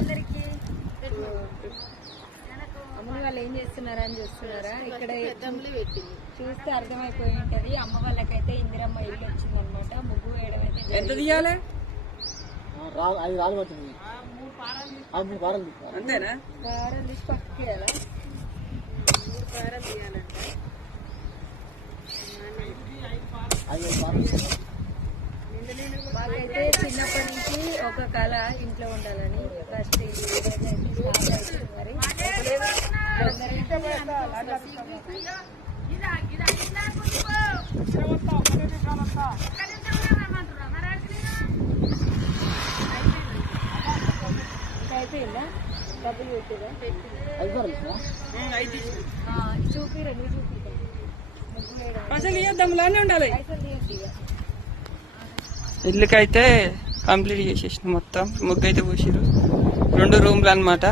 అందరికి అమ్మ వాళ్ళు ఏం చేస్తున్నారా అని చూస్తున్నారా? ఇక్కడ చూస్తే అర్థమైపోయి ఉంటది. అమ్మ వాళ్ళకైతే ఇందిరమ్మ ఇల్లు వచ్చిందనమాట. ముగ్గు వేయడం అయితే ఎంత తీయాలి? అంతేనా? కారం తీసి పక్కకేయాలా? 3 కారం తీయాలంట. వాళ్ళైతే చిన్నప్పటి నుంచి ఒక కళ ఇంట్లో ఉండాలని ఫస్ట్ మరి అయిపోయిందా? డబ్బులు పెట్టిరా? చూపిరా? నువ్వు చూపిరా? పైసలు ఇవ్వద్దాంలానే ఉండాలి. పైసలు తీయండి. ఇల్లుకైతే కంప్లీట్ చేసేసిన మొత్తం. ముగ్గు అయితే పూసిరు. 2 రూమ్లు అన్నమాట.